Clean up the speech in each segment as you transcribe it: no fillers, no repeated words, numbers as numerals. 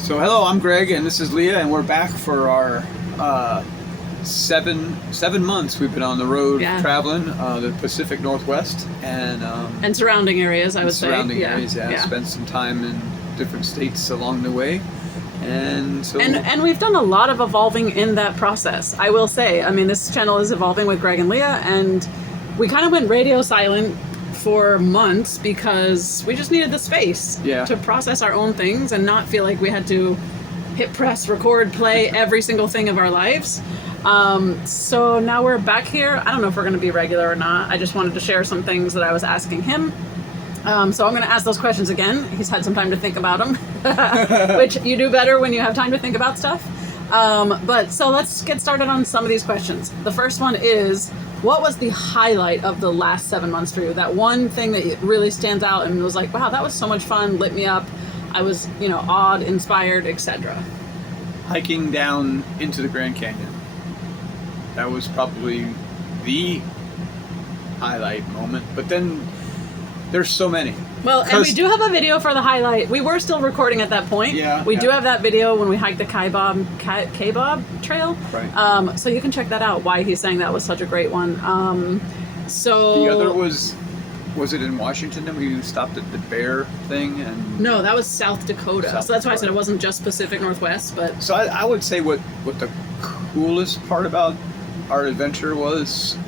So hello, I'm Greg, and this is Leah, and we're back for our 7 months we've been on the road traveling the Pacific Northwest and surrounding areas. I would say surrounding areas. Spent some time in different states along the way, and so and we've done a lot of evolving in that process. I will say, I mean, this channel is evolving with Greg and Leah, and we kind of went radio silent for months because we just needed the space to process our own things and not feel like we had to hit press, record, play every single thing of our lives. So now we're back here. I don't know if we're going to be regular or not. I just wanted to share some things that I was asking him. So I'm going to ask those questions again. He's had some time to think about them, which you do better when you have time to think about stuff. But so let's get started on some of these questions. The first one is, what was the highlight of the last 7 months for you? That one thing that really stands out and was like, wow, that was so much fun, lit me up. I was, awed, inspired, etc. hiking down into the Grand Canyon. That was probably the highlight moment. But then there's so many. Well, and we do have a video for the highlight. We were still recording at that point. We do have that video when we hiked the Kaibab Trail. Right. So you can check that out, why he's saying that was such a great one. So the other was it in Washington that we stopped at the bear thing? And no, that was South Dakota. So that's why I said it wasn't just Pacific Northwest, but so I would say what the coolest part about our adventure was,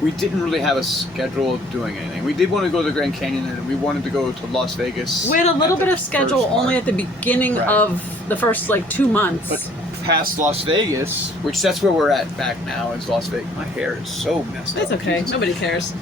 we didn't really have a schedule of doing anything. We did want to go to the Grand Canyon, and we wanted to go to Las Vegas. We had a little bit of schedule only at the beginning of the first 2 months. But past Las Vegas, which that's where we're at back now, is Las Vegas. My hair is so messed up. It's okay. Jesus. Nobody cares.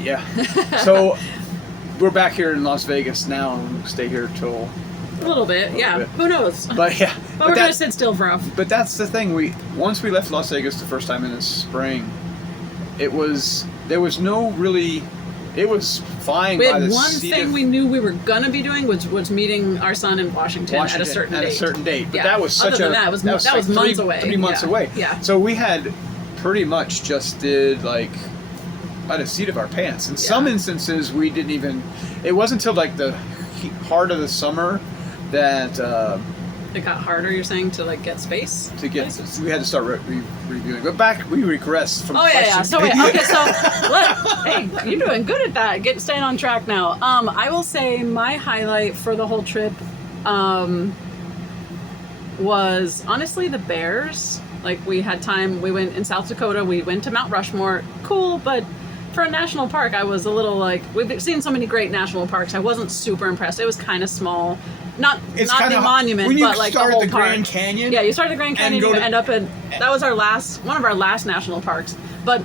Yeah. So we're back here in Las Vegas now, and we'll stay here till a little bit. Who knows? But but we're gonna sit still for But that's the thing. Once we left Las Vegas the first time in the spring, there was no really. It was flying by the seat. One thing we knew we were gonna be doing was meeting our son in Washington at a certain date. But that was such that was months away. 3 months away. Yeah. So we had pretty much just did by the seat of our pants. In some instances, we didn't even. It wasn't until the heart of the summer that. It got harder, you're saying, to get space? We had to start reviewing. But back, we regressed from So wait, okay, so hey, you're doing good at that. Staying on track now. I will say my highlight for the whole trip was honestly the bears. We had time, we went in South Dakota, we went to Mount Rushmore. Cool, but for a national park, I was a little we've seen so many great national parks. I wasn't super impressed. It was kind of small. Not the monument, but the whole the park. Grand Canyon. Yeah, you started the Grand Canyon, you end up that was one of our last national parks. But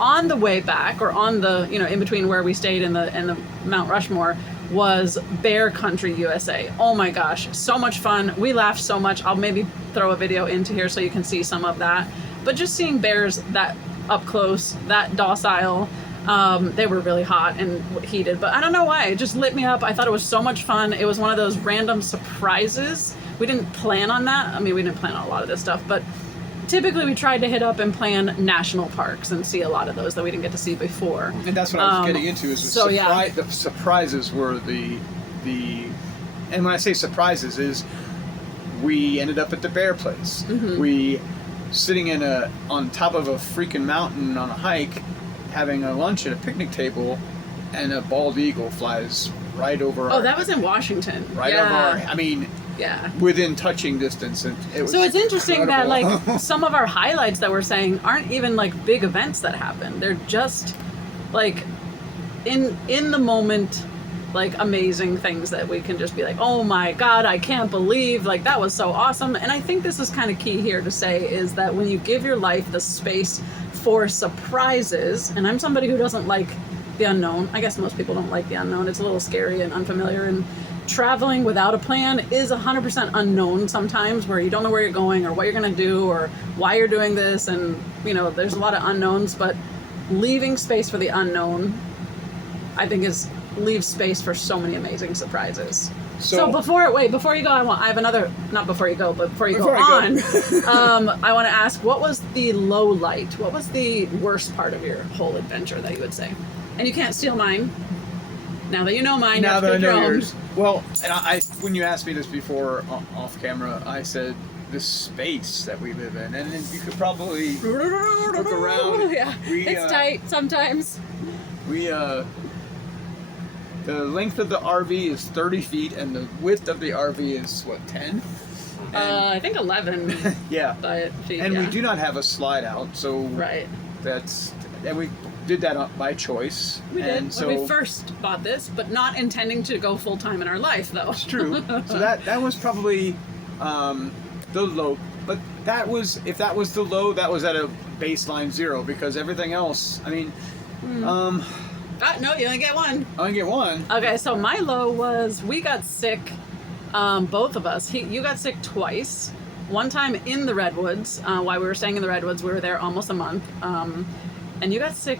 on the way back, or on the in between where we stayed in the Mount Rushmore, was Bear Country, USA. Oh my gosh, so much fun. We laughed so much. I'll maybe throw a video into here so you can see some of that. But just seeing bears that up close, that docile. They were really hot and heated, but I don't know why. It just lit me up. I thought it was so much fun. It was one of those random surprises. We didn't plan on that. I mean, we didn't plan on a lot of this stuff, but typically we tried to hit up and plan national parks and see a lot of those that we didn't get to see before. And that's what I was getting into. Is the surprises were the and when I say surprises is we ended up at the bear place. Mm-hmm. We sitting on top of a freaking mountain on a hike, having a lunch at a picnic table, and a bald eagle flies right over our... Oh, that was in Washington. Right over our... within touching distance. And it was so it's interesting incredible. that some of our highlights that we're saying aren't even big events that happen. They're just in the moment, amazing things that we can just be oh my God, I can't believe, that was so awesome. And I think this is kind of key here to say, is that when you give your life the space for surprises, and I'm somebody who doesn't like the unknown. I guess most people don't like the unknown. It's a little scary and unfamiliar, and traveling without a plan is 100% unknown sometimes, where you don't know where you're going or what you're going to do or why you're doing this, and there's a lot of unknowns. But leaving space for the unknown, I think, leaves space for so many amazing surprises. So before you go, I have another, not before you go, but before you go on, I want to ask, what was the low light? What was the worst part of your whole adventure that you would say? And you can't steal mine. Now that you know mine, Now you have to that I pick your know own. yours. Well, and I when you asked me this before off camera, I said the space that we live in, and then you could probably look around. Yeah, it's tight sometimes. The length of the RV is 30 feet, and the width of the RV is what, 10? I think 11. Yeah. Feet, And we yeah. do not have a slide out, so Right. and we did that by choice. We and did so, when we first bought this, but not intending to go full time in our life, though. It's true. So that was probably the low. But if that was the low, that was at a baseline 0, because everything else, I mean, No, you only get one. I only get one. Okay, so my low was we got sick, both of us. You got sick twice. One time in the Redwoods, while we were staying in the Redwoods, we were there almost a month. And you got sick.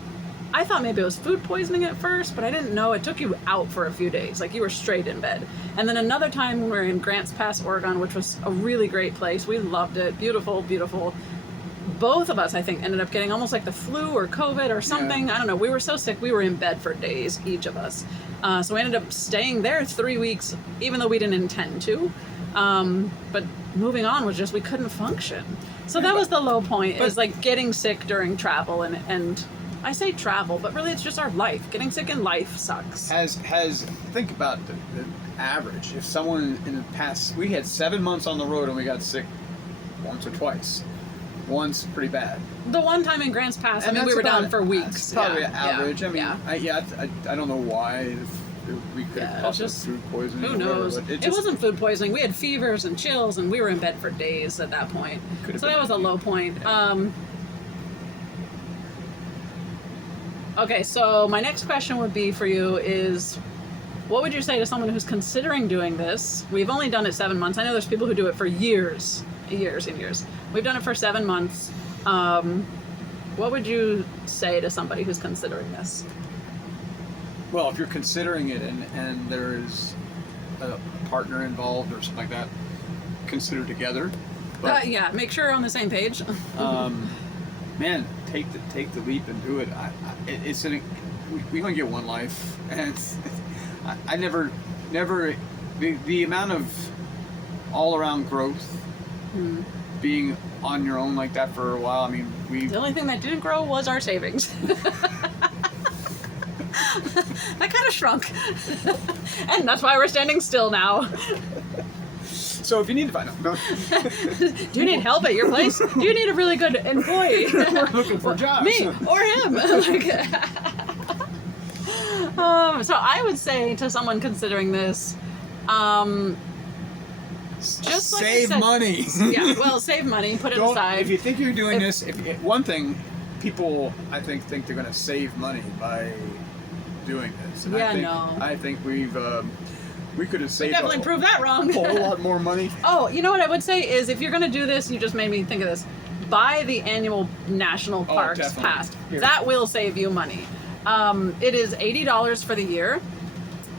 I thought maybe it was food poisoning at first, but I didn't know. It took you out for a few days. Like, you were straight in bed. And then another time when we were in Grants Pass, Oregon, which was a really great place. We loved it. Beautiful, beautiful. Both of us, I think, ended up getting almost like the flu or COVID or something. Yeah. I don't know. We were so sick. We were in bed for days, each of us. So we ended up staying there 3 weeks, even though we didn't intend to. But moving on was just we couldn't function. So that was the low point, is like getting sick during travel. And I say travel, but really it's just our life. Getting sick in life sucks. Think about the average. If someone in the past, we had 7 months on the road and we got sick once or twice. Once pretty bad. The one time in Grants Pass, And I mean, we that's were down about- for weeks. That's probably Yeah, average. yeah, I mean, yeah. I don't know why. If we could have caused just food poisoning. Who or whatever, knows? but It wasn't food poisoning. We had fevers and chills, and we were in bed for days at that point. Could've So been that was a low point. Yeah. Okay, so my next question would be for you is, what would you say to someone who's considering doing this? We've only done it 7 months. I know there's people who do it for years and years. We've done it for 7 months. What would you say to somebody who's considering this? Well, if you're considering it and there is a partner involved or something like that, consider together. But Yeah, make sure you're on the same page. man, take the leap and do it. We only get one life, and I never the amount of all around growth being on your own like that for a while. I mean, The only thing that didn't grow was our savings. That kind of shrunk. And that's why we're standing still now. So if you need to find out, Do you need help at your place? Do you need a really good employee? we're looking for jobs. Me or him. So I would say to someone considering this, just like I save said- money. yeah, well, save money, put it Don't, aside. if you think you're doing this, one thing, people I think they're going to save money by doing this. And Yeah, no. I think we could have saved Definitely prove that wrong. a whole lot more money. Oh, you know what I would say is, if you're going to do this, you just made me think of this. Buy the annual national parks definitely. pass. Here. That will save you money. It is $80 for the year.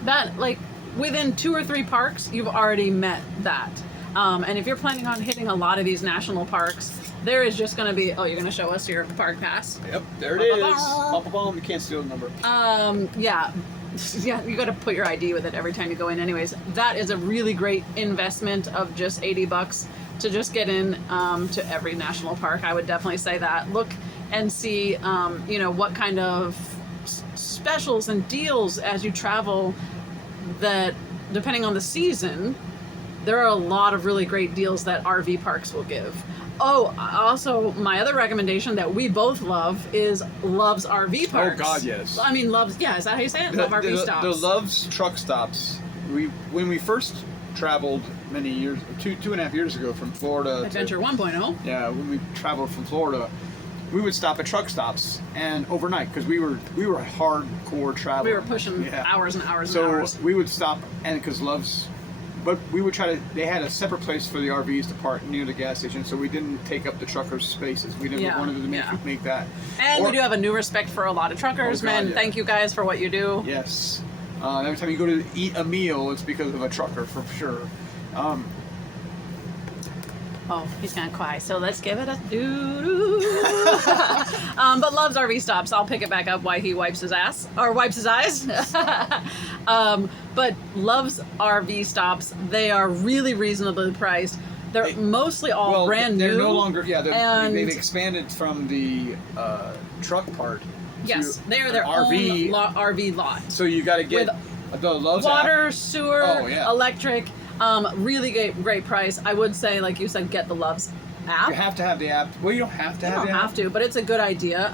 That, like, within 2 or 3 parks, you've already met that. And if you're planning on hitting a lot of these national parks, there is just going to be, oh, you're going to show us your park pass? Yep, there it is. Ba-ba-ba. Bum, you can't steal the number. Yeah. Yeah, you got to put your ID with it every time you go in anyways. That is a really great investment of just $80 to just get in to every national park. I would definitely say that. Look and see, what kind of specials and deals as you travel, that depending on the season, there are a lot of really great deals that RV parks will give. Oh, also, my other recommendation that we both love is Love's RV Parks. Oh, God, yes. I mean, Love's, yeah, is that how you say it? Love RV Stops. The Love's truck stops. When we first traveled many years, 2.5 years ago from Florida. Adventure 1.0. Yeah, when we traveled from Florida, we would stop at truck stops and overnight, because we were hardcore travelers. We were pushing hours and hours So and hours. we would stop, and because Love's, but we would try to. They had a separate place for the RVs to park near the gas station, so we didn't take up the truckers' spaces. We never Yeah, wanted to yeah. make that. And Or- we do have a new respect for a lot of truckers, Oh, God, man. yeah. Thank you guys for what you do. Yes. Every time you go to eat a meal, it's because of a trucker, for sure. Oh, he's gonna cry. So let's give it a doo. But Love's RV stops. I'll pick it back up while he wipes his ass or wipes his eyes. But Love's RV stops. They are really reasonably priced. They're mostly all brand new. They're no longer. Yeah, and they've expanded from the truck part. Yes, to they're their RV. own RV lot. So you got to get the Love's water, app. sewer, electric. Really great price. I would say, like you said, get the Love's app. You have to have the app. Well, you don't have to have the app. You don't have to, but it's a good idea.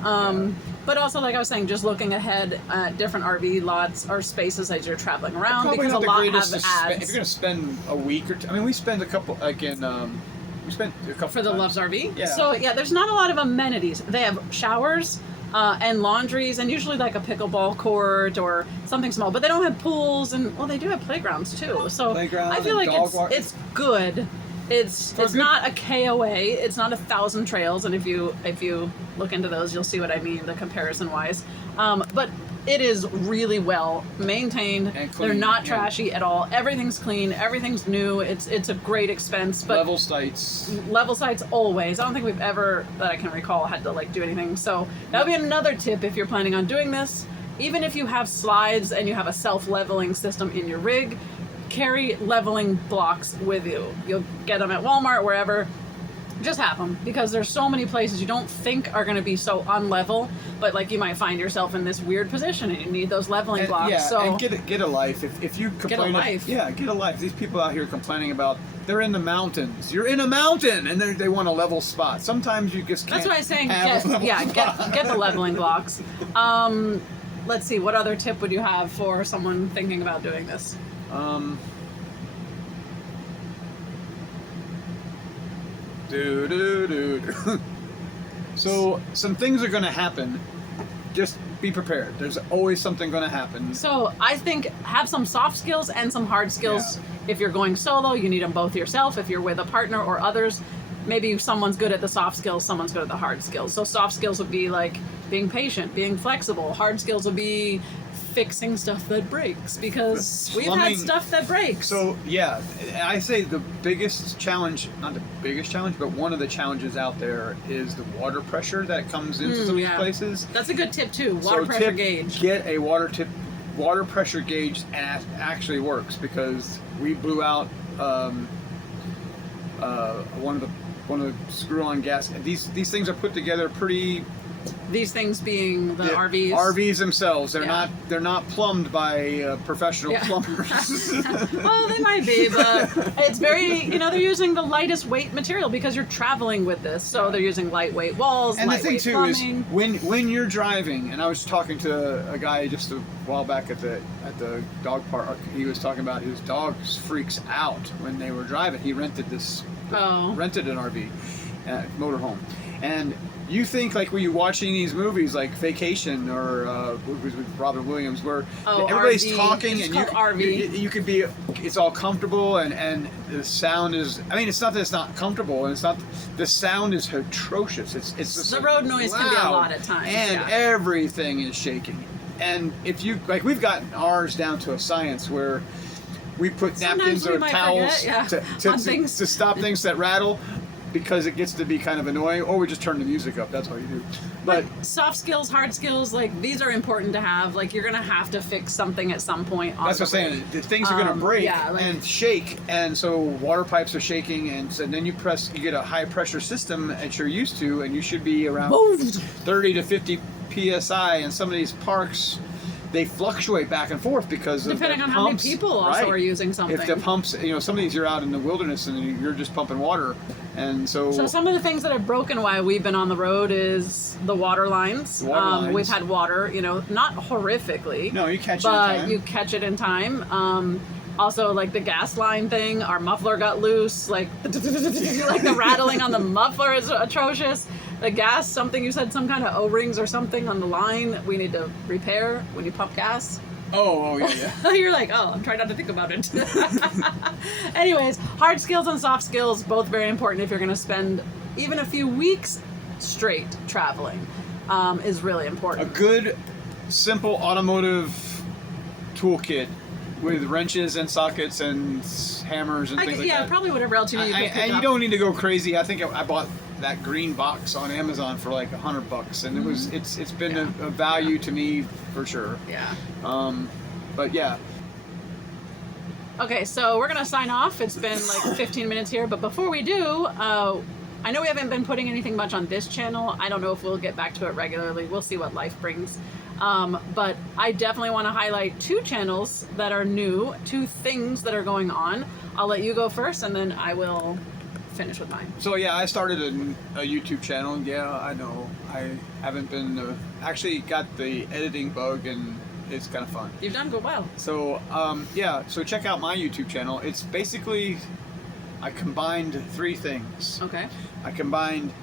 But also, like I was saying, just looking ahead at different RV lots or spaces as you're traveling around, Probably because not a the lot greatest have to ads. if you're going to spend a week or two. I mean, we spend a couple, like in, we spent a couple For the times. Love's RV? Yeah. So, yeah, there's not a lot of amenities. They have showers and laundries and usually like a pickleball court or something small. But they don't have pools and, well, they do have playgrounds too. So Playground I feel and like dog walk. it's good. It's not a KOA. It's not 1,000 trails. And if you look into those, you'll see what I mean, the comparison-wise. But it is really well maintained. And clean, They're not yeah. trashy at all. Everything's clean. Everything's new. It's a great expense. But Level sites. level sites always. I don't think we've ever, that I can recall, had to like do anything. So that would be another tip if you're planning on doing this. Even if you have slides and you have a self-leveling system in your rig, carry leveling blocks with you. You'll get them at Walmart, wherever. Just have them, because there's so many places you don't think are going to be so unlevel, but like you might find yourself in this weird position and you need those leveling blocks. Yeah, so and get a life. If you complain, Get a life. Get a life. These people out here complaining about they're in the mountains. You're in a mountain, and they want a level spot. Sometimes you just can't. that's what I'm saying. have a level spot. Get the leveling blocks. Let's see, what other tip would you have for someone thinking about doing this? So some things are going to happen. Just be prepared. There's always something going to happen. So I think have some soft skills and some hard skills. Yeah. If you're going solo, you need them both yourself. If you're with a partner or others, maybe someone's good at the soft skills, someone's good at the hard skills. So soft skills would be like being patient, being flexible. Hard skills would be fixing stuff that breaks, because we've had Plumbing. stuff that breaks. So yeah, I say the biggest challenge, not the biggest challenge, but one of the challenges out there is the water pressure that comes into some of these places. That's a good tip too. Water So pressure gauge. Get a water pressure gauge, and it actually works, because we blew out one of the screw-on gas. These things are put together pretty. These things being the RVs. RVs themselves, Yeah. they're not plumbed by professional Yeah. plumbers. Well, they might be, but it's very, they're using the lightest weight material because you're traveling with this. So they're using lightweight walls, And the thing lightweight too plumbing. is when you're driving, and I was talking to a guy just a while back at the dog park. He was talking about his dog freaks out when they were driving. He rented an RV, motorhome, and you think like when you're watching these movies like Vacation or movies with Robin Williams, where everybody's RV. talking It's and you called RV. you could be, it's all comfortable and the sound is. I mean, it's not that it's not comfortable, and it's not. The sound is atrocious. It's just The road noise can be a loud, lot at times, and yeah. everything is shaking. And if you like, we've gotten ours down to a science where we put Sometimes napkins we or might towels forget, yeah, on things. to stop things that rattle, because it gets to be kind of annoying, or we just turn the music up. That's all you do. But soft skills, hard skills, like these are important to have. Like you're gonna have to fix something at some point. that's what I'm saying. The things are going to break and shake, and so water pipes are shaking, and so then you get a high pressure system that you're used to, and you should be around 30 to 50 psi. And some of these parks, they fluctuate back and forth because depending of on the pumps. how many people also are using something. If the pumps, some of these you're out in the wilderness and you're just pumping water, and so some of the things that have broken while we've been on the road is the water lines. We've had water, not horrifically. No, you catch it in but time. you catch it in time. Also, like the gas line thing, our muffler got loose. Like the rattling on the muffler is atrocious. The gas, something you said, some kind of O-rings or something on the line we need to repair when you pump gas. Oh yeah. You're like, I'm trying not to think about it. Anyways, hard skills and soft skills, both very important if you're going to spend even a few weeks straight traveling, is really important. A good, simple automotive toolkit with wrenches and sockets and hammers and things like yeah, that. probably whatever else you need. And you don't need to go crazy. I think I bought that green box on Amazon for like $100, and it's been a value to me for sure. Yeah. But yeah. Okay, so we're gonna sign off. It's been like 15 minutes here, but before we do, I know we haven't been putting anything much on this channel. I don't know if we'll get back to it regularly. We'll see what life brings. But I definitely want to highlight 2 channels that are new, 2 things that are going on. I'll let you go first, and then I will finish with mine. So yeah, I started a YouTube channel. Yeah, I know. I haven't been actually got the editing bug, and it's kind of fun. You've done good well. So yeah, so check out my YouTube channel. It's basically I combined 3 things. Okay. I combined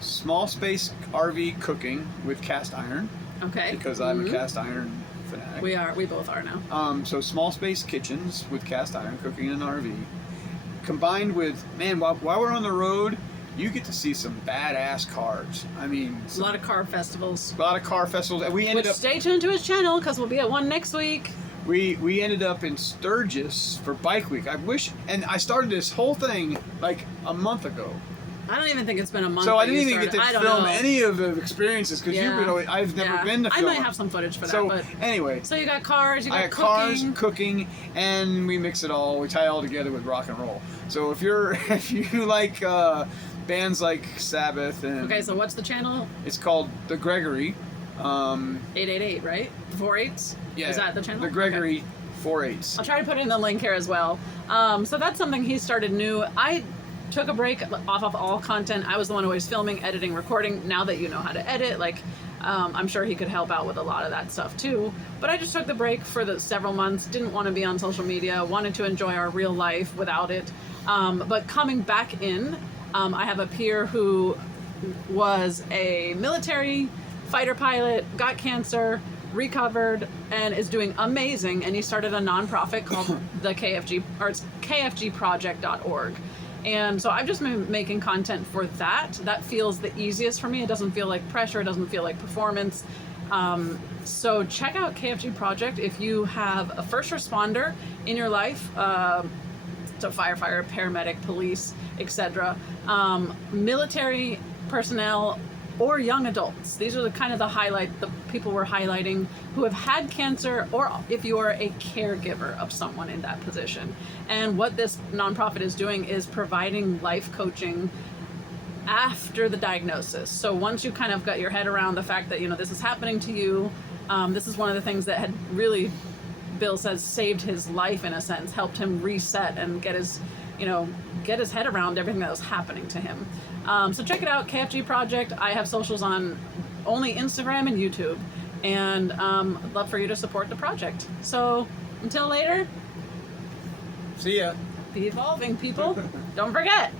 small space RV cooking with cast iron Okay. because I'm a cast iron fanatic. We both are now. So small space kitchens with cast iron cooking in an RV, combined with while we're on the road, you get to see some badass cars. I mean, A lot of car festivals. a lot of car festivals, and we ended Which up stay tuned to his channel because we'll be at one next week. we ended up in Sturgis for Bike Week. I wish, and I started this whole thing like a month ago. I don't even think it's been a month. So I that didn't you even get to started. I film don't know. any of the experiences because I've never been to I film. might have some footage for that. So But anyway, so you got cars, you got I got cars, cooking. cooking, and we mix it all. We tie it all together with rock and roll. So if you like bands like Sabbath and Okay, so what's the channel? it's called The Gregory. 888, right? 4/8. Yeah, Is that the channel? The Gregory Okay. 4/8. I'll try to put in the link here as well. So that's something he started new. I took a break off of all content. I was the one who was filming, editing, recording. Now that you know how to edit, I'm sure he could help out with a lot of that stuff too. But I just took the break for the several months. Didn't want to be on social media. Wanted to enjoy our real life without it. But coming back in, I have a peer who was a military fighter pilot, got cancer, recovered, and is doing amazing. And he started a nonprofit called the KFG, or it's kfgproject.org. And so I've just been making content for that. That feels the easiest for me. It doesn't feel like pressure. It doesn't feel like performance. So check out KFG Project if you have a first responder in your life. So firefighter, paramedic, police, etc. Military personnel or young adults. These are the people we're highlighting who have had cancer, or if you are a caregiver of someone in that position. And what this nonprofit is doing is providing life coaching after the diagnosis. So once you kind of got your head around the fact that, this is happening to you, this is one of the things that had really, Bill says, saved his life in a sense, helped him reset and get his head around everything that was happening to him. So check it out, KFG Project. I have socials on only Instagram and YouTube, and I'd love for you to support the project. So until later, See ya. be evolving, people. Don't forget.